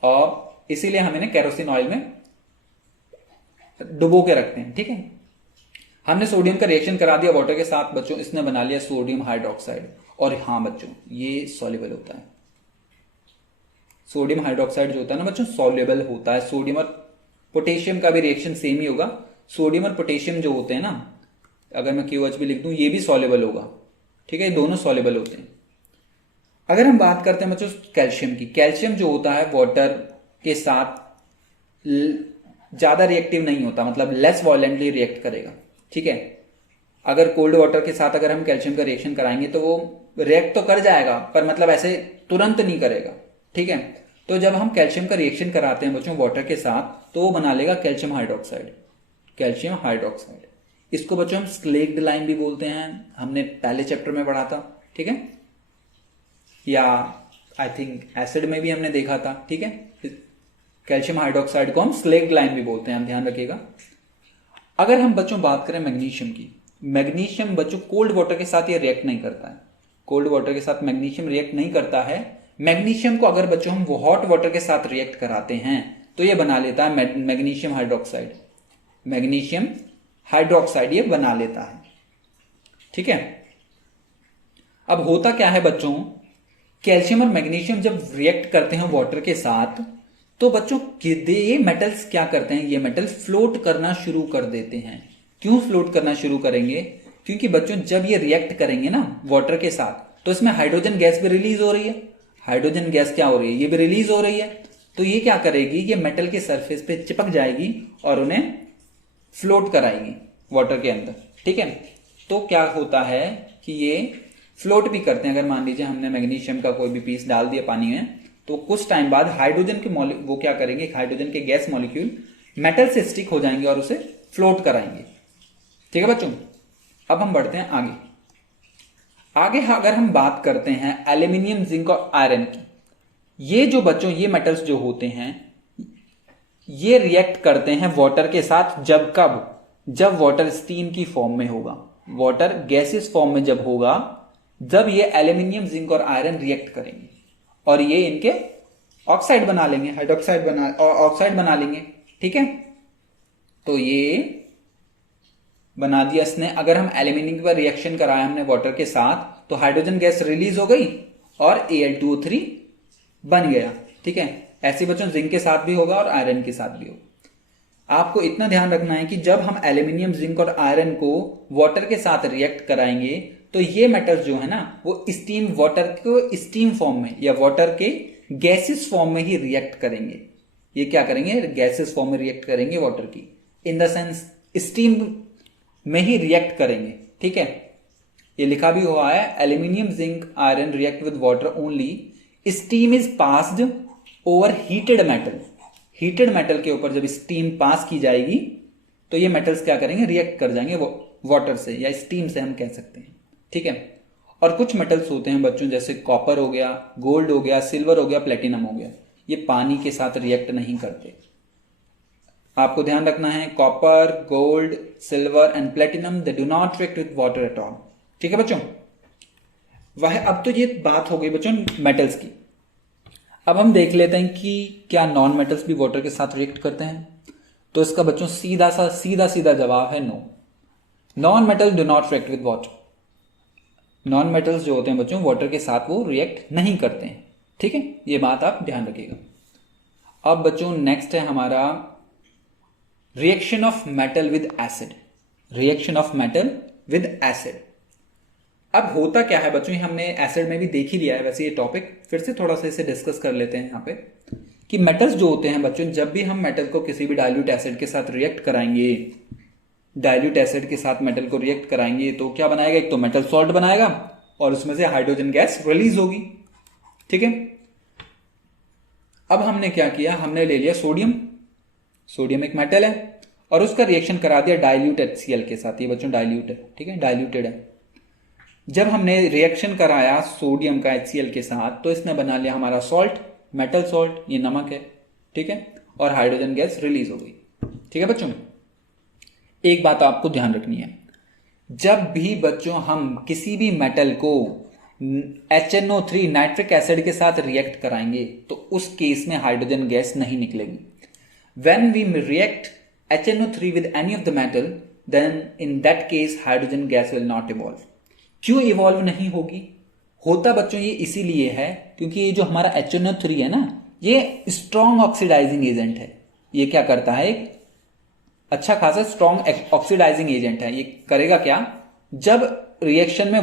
और इसीलिए हम इन्हें केरोसिन ऑयल में डुबो के रखते हैं। ठीक है, हमने सोडियम का रिएक्शन करा दिया वाटर के साथ बच्चों, इसने बना लिया सोडियम हाइड्रोक्साइड। और हाँ बच्चों, ये सॉल्युबल होता है, सोडियम हाइड्रोक्साइड जो होता है ना बच्चों सॉल्युबल होता है। सोडियम और पोटेशियम का भी रिएक्शन सेम ही होगा। सोडियम और पोटेशियम जो होते हैं ना, अगर मैं QH भी लिख दूं ये भी सॉल्युबल होगा। ठीक है, दोनों सॉल्युबल होते हैं। अगर हम बात करते हैं बच्चों कैल्शियम की, कैल्शियम जो होता है वाटर के साथ ज्यादा रिएक्टिव नहीं होता, मतलब लेस वायलेंटली रिएक्ट करेगा। ठीक है, अगर कोल्ड वाटर के साथ अगर हम कैल्शियम का रिएक्शन कराएंगे तो वो रिएक्ट तो कर जाएगा पर मतलब ऐसे तुरंत नहीं करेगा। ठीक है, तो जब हम कैल्शियम का रिएक्शन कराते हैं बच्चों वाटर के साथ तो वो बना लेगा कैल्शियम हाइड्रोक्साइड, कैल्शियम हाइड्रोक्साइड। इसको बच्चों हम स्लेक्ड लाइम भी बोलते हैं, हमने पहले चैप्टर में पढ़ा था। ठीक है, या आई थिंक एसिड में भी हमने देखा था। ठीक है, कैल्शियम हाइड्रोक्साइड को हम स्लेक्ड लाइम भी बोलते हैं, हम ध्यान रखिएगा। अगर हम बच्चों बात करें मैग्नीशियम की, मैग्नीशियम बच्चों कोल्ड वाटर के साथ ये रिएक्ट नहीं करता है, कोल्ड वाटर के साथ मैग्नीशियम रिएक्ट नहीं करता है। मैग्नीशियम को अगर बच्चों हम हॉट वाटर के साथ रिएक्ट कराते हैं तो ये बना लेता है मैग्नीशियम हाइड्रोक्साइड, मैग्नीशियम हाइड्रोक्साइड ये बना लेता है। ठीक है, अब होता क्या है बच्चों, कैल्शियम और मैग्नीशियम जब रिएक्ट करते हैं वाटर के साथ तो बच्चों ये मेटल्स क्या करते हैं, ये मेटल फ्लोट करना शुरू कर देते हैं। क्यों फ्लोट करना शुरू करेंगे, क्योंकि बच्चों जब ये रिएक्ट करेंगे ना वाटर के साथ तो इसमें हाइड्रोजन गैस भी रिलीज हो रही है। हाइड्रोजन गैस क्या हो रही है, ये भी रिलीज हो रही है। तो ये क्या करेगी, ये मेटल के सरफेस पे चिपक जाएगी और उन्हें फ्लोट कराएगी वाटर के अंदर। ठीक है, तो क्या होता है कि ये फ्लोट भी करते हैं। अगर मान लीजिए हमने मैग्नीशियम का कोई भी पीस डाल दिया पानी में तो कुछ टाइम बाद हाइड्रोजन के वो क्या करेंगे, हाइड्रोजन के गैस मॉलिक्यूल मेटल से स्टिक हो जाएंगे और उसे फ्लोट कराएंगे। ठीक है बच्चों, अब हम बढ़ते हैं आगे। आगे अगर हम बात करते हैं एल्यूमिनियम, जिंक और आयरन की, ये जो बच्चों ये मेटल्स जो होते हैं ये रिएक्ट करते हैं वाटर के साथ। जब कब, जब वाटर स्टीम की फॉर्म में होगा, वाटर गैसेस फॉर्म में जब होगा, जब ये एल्यूमिनियम, जिंक और आयरन रिएक्ट करेंगे और ये इनके ऑक्साइड बना लेंगे, हाइड्रोक्साइड बना ऑक्साइड बना लेंगे। ठीक है, तो ये बना दिया इसने। अगर हम एल्यूमिनियम पर रिएक्शन कराया हमने वाटर के साथ तो हाइड्रोजन गैस रिलीज हो गई और Al2O3 बन गया। ठीक है, ऐसे बच्चों जिंक के साथ भी होगा और आयरन के साथ भी होगा। आपको इतना ध्यान रखना है कि जब हम एल्यूमिनियम, जिंक और आयरन को वाटर के साथ रिएक्ट कराएंगे तो ये मेटल्स जो है ना वो स्टीम, वाटर को स्टीम फॉर्म में या वाटर के गैसेस फॉर्म में ही रिएक्ट करेंगे। ये क्या करेंगे, गैसेस फॉर्म में रिएक्ट करेंगे वाटर की, इन द सेंस स्टीम में ही रिएक्ट करेंगे। ठीक है, ये लिखा भी हुआ है aluminium, zinc, iron react with water only, steam is passed over heated metal. Heated metal के ऊपर जब स्टीम पास की जाएगी तो ये मेटल्स क्या करेंगे, रिएक्ट कर जाएंगे वाटर से या स्टीम से हम कह सकते हैं। ठीक है, और कुछ मेटल्स होते हैं बच्चों जैसे कॉपर हो गया, गोल्ड हो गया, सिल्वर हो गया, प्लेटिनम हो गया, ये पानी के साथ रिएक्ट नहीं करते। आपको ध्यान रखना है, copper, gold, silver and platinum they do not react with water at all. ठीक है बच्चों, वह अब तो ये बात हो गई बच्चों मेटल्स की। अब हम देख लेते हैं कि क्या नॉन मेटल्स भी वाटर के साथ रिएक्ट करते हैं। तो इसका बच्चों सीधा जवाब है no, non metal do not react with water. Non metals जो होते हैं बच्चों वाटर के साथ वो रिएक्ट नहीं करते हैं। ठीक है, ये बात आप ध्यान रखिएगा। अब बच्चों नेक्स्ट है हमारा reaction of metal with acid, reaction of metal with acid. अब होता क्या है बच्चों, हमने एसिड में भी देख ही लिया है वैसे ये टॉपिक, फिर से थोड़ा सा इसे डिस्कस कर लेते हैं यहाँ पे कि मेटल्स जो होते हैं बच्चों, जब भी हम मेटल को किसी भी डाइल्यूट एसिड के साथ रिएक्ट कराएंगे, डाइल्यूट एसिड के साथ मेटल को रिएक्ट कराएंगे तो क्या बनाएगा, एक तो मेटल सॉल्ट बनाएगा और उसमें से हाइड्रोजन गैस रिलीज होगी। ठीक है, अब हमने क्या किया, हमने ले लिया सोडियम, सोडियम एक मेटल है और उसका रिएक्शन करा दिया डाइल्यूट HCl के साथ। ये बच्चों डाइल्यूट है, ठीक है, डाइल्यूटेड है। जब हमने रिएक्शन कराया सोडियम का HCl के साथ तो इसने बना लिया हमारा सॉल्ट, मेटल सॉल्ट, ये नमक है, ठीक है, और हाइड्रोजन गैस रिलीज हो गई। ठीक है बच्चों, एक बात आपको ध्यान रखनी है, जब भी बच्चों हम किसी भी मेटल को HNO3 नाइट्रिक एसिड के साथ रिएक्ट कराएंगे तो उस केस में हाइड्रोजन गैस नहीं निकलेगी। When we react HNO3 with any of the metal, then in that case hydrogen gas will not evolve. क्यों इवॉल्व नहीं होगी? होता बच्चों ये इसीलिए है क्योंकि ये जो हमारा HNO3 है ना, ये स्ट्रॉन्ग ऑक्सीडाइजिंग एजेंट है। ये क्या करता है, एक अच्छा खासा स्ट्रॉन्ग ऑक्सीडाइजिंग एजेंट है। ये करेगा क्या, जब रिएक्शन में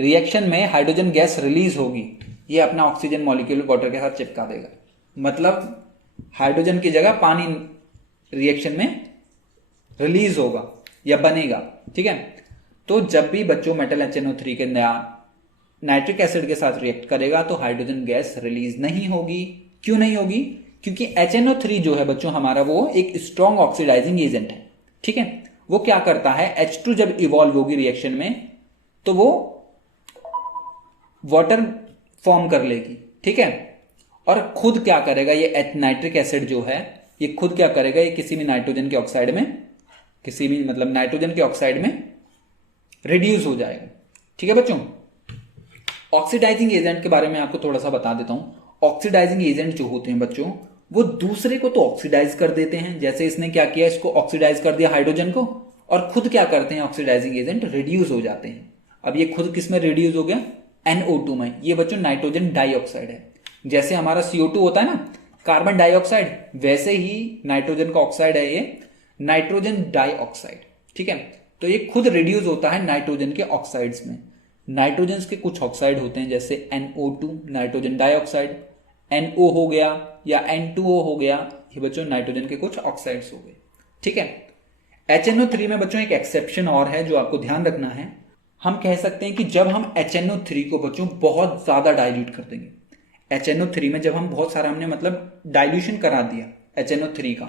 रिएक्शन में हाइड्रोजन गैस रिलीज होगी, ये अपना ऑक्सीजन मॉलिक्यूल वाटर के साथ चिपका देगा। मतलब हाइड्रोजन की जगह पानी रिएक्शन में रिलीज होगा या बनेगा। ठीक है, तो जब भी बच्चों मेटल HNO3 के नाइट्रिक एसिड के साथ रिएक्ट करेगा तो हाइड्रोजन गैस रिलीज नहीं होगी। क्यों नहीं होगी, क्योंकि HNO3 जो है बच्चों हमारा वो एक स्ट्रॉन्ग ऑक्सीडाइजिंग एजेंट है। ठीक है, वो क्या करता है, H2 जब इवॉल्व होगी रिएक्शन में तो वो वाटर फॉर्म कर लेगी। ठीक है, और खुद क्या करेगा, ये नाइट्रिक एसिड जो है ये खुद क्या करेगा, ये किसी भी नाइट्रोजन के ऑक्साइड में, किसी भी मतलब नाइट्रोजन के ऑक्साइड में रिड्यूस हो जाएगा। ठीक है बच्चों, ऑक्सीडाइजिंग एजेंट के बारे में आपको थोड़ा सा बता देता हूं। ऑक्सीडाइजिंग एजेंट जो होते हैं बच्चों वो दूसरे को तो ऑक्सीडाइज कर देते हैं, जैसे इसने क्या किया, इसको ऑक्सीडाइज कर दिया हाइड्रोजन को, और खुद क्या करते हैं ऑक्सीडाइजिंग एजेंट, रिड्यूस हो जाते हैं। अब ये खुद किस में रिड्यूस हो गया, NO2 में। ये बच्चों नाइट्रोजन डाइऑक्साइड है। जैसे हमारा CO2 होता है ना, कार्बन डाइऑक्साइड, वैसे ही नाइट्रोजन का ऑक्साइड है ये नाइट्रोजन डाइऑक्साइड। ठीक है, तो ये खुद रिड्यूस होता है नाइट्रोजन के ऑक्साइड्स में। नाइट्रोजन के कुछ ऑक्साइड होते हैं जैसे NO2 नाइट्रोजन डाइऑक्साइड, NO हो गया या N2O हो गया, ये बच्चों नाइट्रोजन के कुछ ऑक्साइड्स हो गए। ठीक है, HNO3 में बच्चों एक एक्सेप्शन और है जो आपको ध्यान रखना है। हम कह सकते हैं कि जब हम HNO3 को बच्चों बहुत ज्यादा डाइल्यूट कर देंगे, HNO3 में जब हम बहुत सारा हमने मतलब डाइल्यूशन करा दिया HNO3 का,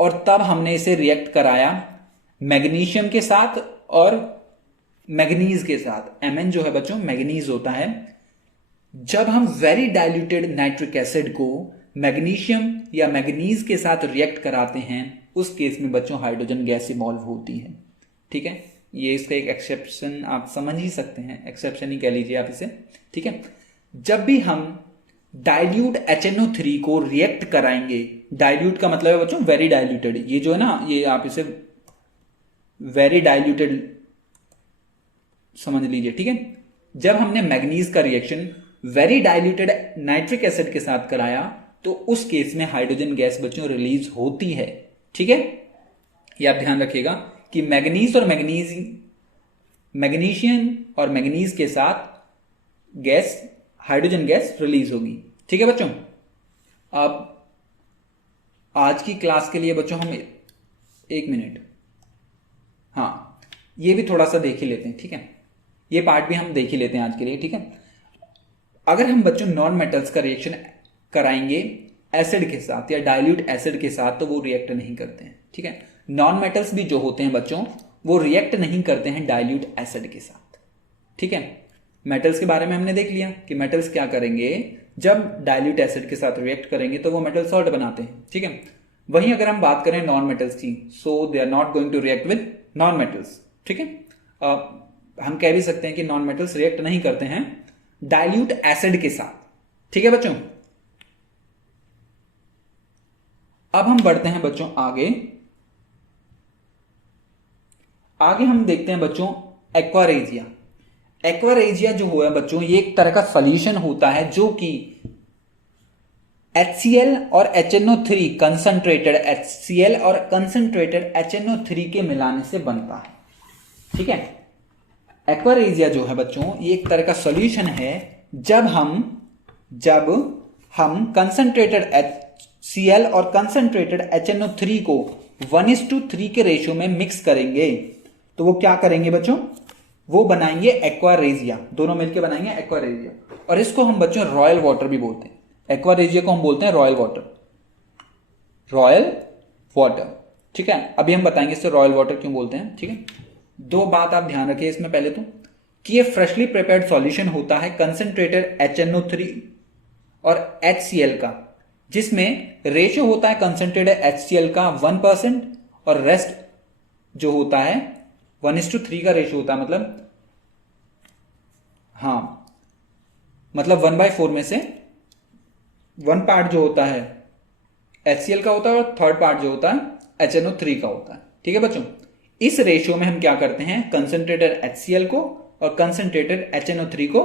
और तब हमने इसे रिएक्ट कराया मैग्नीशियम के साथ और मैग्नीज के साथ। Mn जो है बच्चों मैग्नीज होता है। जब हम वेरी डाइल्यूटेड नाइट्रिक एसिड को मैग्नीशियम या मैग्नीज के साथ रिएक्ट कराते हैं उस केस में बच्चों हाइड्रोजन गैस इवॉल्व होती है। ठीक है, ये इसका एक एक्सेप्शन आप समझ ही सकते हैं, एक्सेप्शन ही कह लीजिए आप इसे। ठीक है, जब भी हम डाइल्यूट HNO3 को रिएक्ट कराएंगे, डाइल्यूट का मतलब है बच्चों वेरी डाइल्यूटेड, ये जो है ना, ये आप इसे वेरी डाइल्यूटेड समझ लीजिए। ठीक है, जब हमने मैग्नीज का reaction very diluted nitric acid के साथ कराया तो उस केस में हाइड्रोजन गैस बच्चों रिलीज होती है। ठीक है, ये आप ध्यान रखिएगा कि मैग्नीज और मैग्नीशियम और मैग्नीज के साथ गैस हाइड्रोजन गैस रिलीज होगी। ठीक है बच्चों, अब आज की क्लास के लिए बच्चों हम 1 मिनट, हाँ ये भी थोड़ा सा देख ही लेते हैं। ठीक है, ये पार्ट भी हम देख ही लेते हैं आज के लिए। ठीक है, अगर हम बच्चों नॉन मेटल्स का रिएक्शन कराएंगे एसिड के साथ या डाइल्यूट एसिड के साथ तो वो रिएक्ट नहीं करते हैं। ठीक है, नॉन मेटल्स भी जो होते हैं बच्चों वो रिएक्ट नहीं करते हैं डाइल्यूट एसिड के साथ। ठीक है, मेटल्स के बारे में हमने देख लिया कि मेटल्स क्या करेंगे, जब डाइल्यूट एसिड के साथ रिएक्ट करेंगे तो वो मेटल सॉल्ट बनाते हैं। ठीक है, वहीं अगर हम बात करें नॉन मेटल्स की, so they are not going to react with non metals. ठीक है, हम कह भी सकते हैं कि नॉन मेटल्स रिएक्ट नहीं करते हैं डाइल्यूट एसिड के साथ। ठीक है बच्चों, अब हम बढ़ते हैं बच्चों आगे हम देखते हैं बच्चों एक्वारेजिया। एक्वारेजिया जो हुआ बच्चों ये एक तरह का सॉल्यूशन होता है जो कि HCl और HNO3 कंसंट्रेटेड HCl और कंसंट्रेटेड HNO3 के मिलाने से बनता है। ठीक है, एक्वारेजिया जो है बच्चों ये एक तरह का सॉल्यूशन है जब हम कंसंट्रेटेड HCl और कंसंट्रेटेड HNO3 को 1:3 के रेशियो में मिक्स करेंगे तो वो क्या करेंगे बच्चों, वो बनाएंगे एक्वारेजिया, दोनों मिलकर बनाएंगे एक्वारेजिया। और इसको हम बच्चों रॉयल वाटर भी बोलते हैं। एक्वारेजिया को हम बोलते हैं रॉयल वाटर, रॉयल वाटर। ठीक है, अभी हम बताएंगे इससे रॉयल वाटर क्यों बोलते हैं। ठीक है, दो बात आप ध्यान रखिए इसमें, पहले तो कि ये फ्रेशली प्रिपेयर्ड सॉल्यूशन होता है कंसंट्रेटेड HNO3 और HCl का, जिसमें रेशियो होता है कंसंट्रेटेड HCl का 1% और रेस्ट जो होता है 1:3 का रेशियो होता है। मतलब 1/4 में से 1 पार्ट जो होता है HCl का होता है और 3rd पार्ट जो होता है HNO3 का होता है। ठीक है बच्चों, इस रेशियो में हम क्या करते हैं, कंसंट्रेटेड HCl को और कंसंट्रेटेड HNO3 को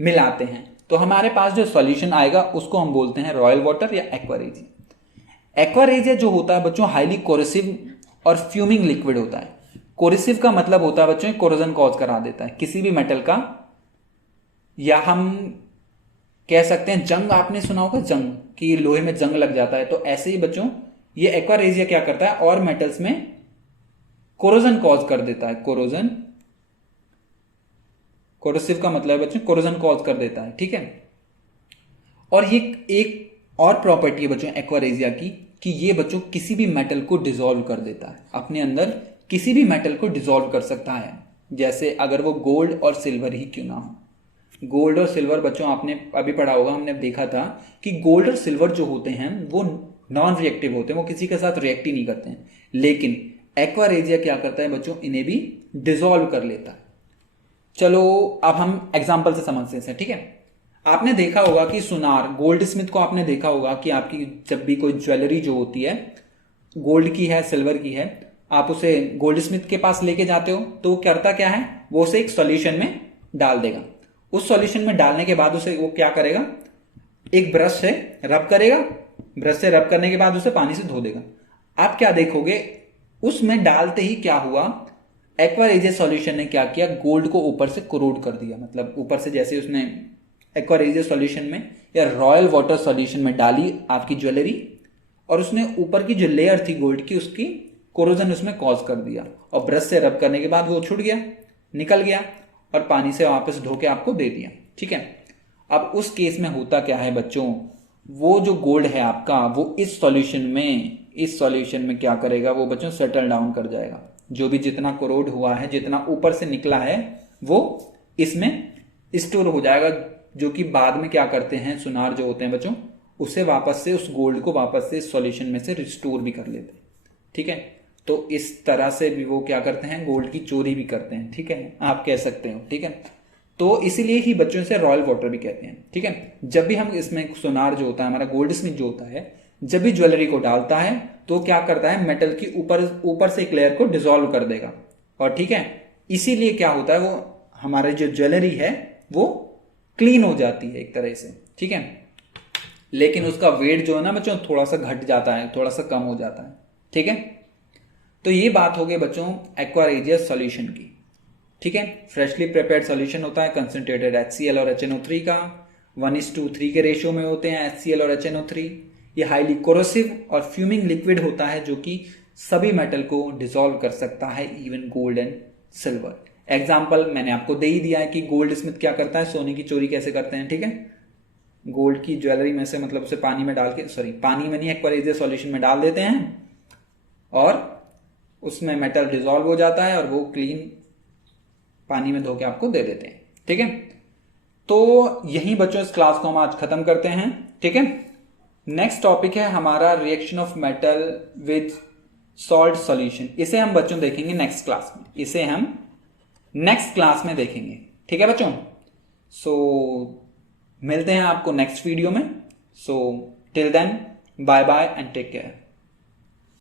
मिलाते हैं, तो हमारे पास जो सॉल्यूशन आएगा उसको हम बोलते हैं रॉयल वाटर या एक्वारेजिया। एक्वारेजिया जो होता है बच्चों हाईली कोरेसिव और फ्यूमिंग लिक्विड होता है। कोरेसिव का मतलब होता है बच्चों कोरोजन कॉज करा देता है किसी भी मेटल का, या हम कह सकते हैं जंग, आपने सुना होगा जंग, कि लोहे में जंग लग जाता है, तो ऐसे ही बच्चों ये एक्वारेजिया क्या करता है और मेटल्स में कोरोजन कॉज कर देता है। कोरोसिव का मतलब है बच्चों कोरोजन कॉज कर देता है। ठीक है, और ये एक और प्रॉपर्टी है बच्चों एक्वारेजिया की कि ये बच्चों किसी भी मेटल को डिसॉल्व कर देता है, अपने अंदर किसी भी मेटल को डिसॉल्व कर सकता है, जैसे अगर वो गोल्ड और सिल्वर ही क्यों ना हो। गोल्ड और सिल्वर बच्चों आपने अभी पढ़ा होगा, हमने देखा था कि गोल्ड और सिल्वर जो होते हैं वो नॉन रिएक्टिव होते हैं, वो किसी के साथ रिएक्ट ही नहीं करते हैं, लेकिन एक्वारेजिया क्या करता है बच्चों, इन्हें भी डिसॉल्व कर लेता है। चलो अब हम एग्जाम्पल से समझते हैं। ठीक है, आपने देखा होगा कि सुनार, गोल्ड स्मिथ को आपने देखा होगा कि आपकी जब भी कोई ज्वेलरी जो होती है गोल्ड की है सिल्वर की है, आप उसे गोल्ड स्मिथ के पास लेके जाते हो तो वो करता क्या है, वो उसे एक सॉल्यूशन में डाल देगा। उस सॉल्यूशन में डालने के बाद उसे वो क्या करेगा, एक ब्रश से रब करेगा, ब्रश से रब करने के बाद उसे पानी से धो देगा। आप क्या देखोगे, उसमें डालते ही क्या हुआ, एक्वारेजिया सॉल्यूशन ने क्या किया, गोल्ड को ऊपर से कोरोड कर दिया। मतलब ऊपर से जैसे उसने एक्वारेजिया सॉल्यूशन में या रॉयल वाटर सॉल्यूशन में डाली आपकी ज्वेलरी, और उसने ऊपर की जो लेयर थी गोल्ड की उसकी कोरोजन उसमें कॉज कर दिया, और ब्रश से रब करने के बाद वो छूट गया, निकल गया और पानी से वापस धो के आपको दे दिया। ठीक है, अब उस केस में होता क्या है बच्चों, वो जो गोल्ड है आपका वो इस सॉल्यूशन में क्या करेगा, वो बच्चों सेटल डाउन कर जाएगा। जो भी जितना कोरोड हुआ है, जितना ऊपर से निकला है, वो इसमें स्टोर हो जाएगा, जो कि बाद में क्या करते हैं सुनार जो होते हैं बच्चों, उसे वापस से उस गोल्ड को वापस से सॉल्यूशन में से रिस्टोर भी कर लेते हैं। ठीक है, तो इस तरह से भी वो क्या करते हैं, गोल्ड की चोरी भी करते हैं। ठीक है, आप कह सकते हो। ठीक है, तो इसीलिए ही बच्चों से रॉयल वाटर भी कहते हैं। ठीक है, जब भी हम इसमें सुनार जो होता है, हमारा गोल्ड स्मिथ जो होता है, जब भी ज्वेलरी को डालता है तो क्या करता है, मेटल की ऊपर से एक लेयर को डिसॉल्व कर देगा। और ठीक है, इसीलिए क्या होता है, वो हमारी जो ज्वेलरी है वो क्लीन हो जाती है एक तरह से। ठीक है, लेकिन उसका वेट जो है ना बच्चों थोड़ा सा घट जाता है, थोड़ा सा कम हो जाता है। ठीक है, तो ये बात हो गई बच्चों एक्वारेजिया सॉल्यूशन की। ठीक है, फ्रेशली प्रिपेयर्ड सॉल्यूशन होता है कंसंट्रेटेड HCl और HNO3 का, 1:3 के रेशियो में होते हैं HCl और HNO3। ये हाईली कोरोसिव और फ्यूमिंग लिक्विड होता है जो कि सभी मेटल को डिसॉल्व कर सकता है, even gold and silver. Example मैंने आपको दे ही दिया है कि गोल्ड स्मिथ क्या करता है, सोने की चोरी कैसे करते हैं। ठीक है, गोल्ड की ज्वेलरी में से मतलब उसे पानी में डाल के, पानी में नहीं, एक्वारेजिया सॉल्यूशन में डाल देते हैं और उसमें मेटल डिसॉल्व हो जाता है और वो क्लीन पानी में धो के आपको दे देते हैं। ठीक है, तो यही बच्चों इस क्लास को हम आज खत्म करते हैं। ठीक है, नेक्स्ट टॉपिक है हमारा reaction of metal with salt solution. इसे हम बच्चों देखेंगे नेक्स्ट क्लास में, इसे हम नेक्स्ट क्लास में देखेंगे। ठीक है बच्चों, सो मिलते हैं आपको नेक्स्ट वीडियो में। So till then bye bye and take care.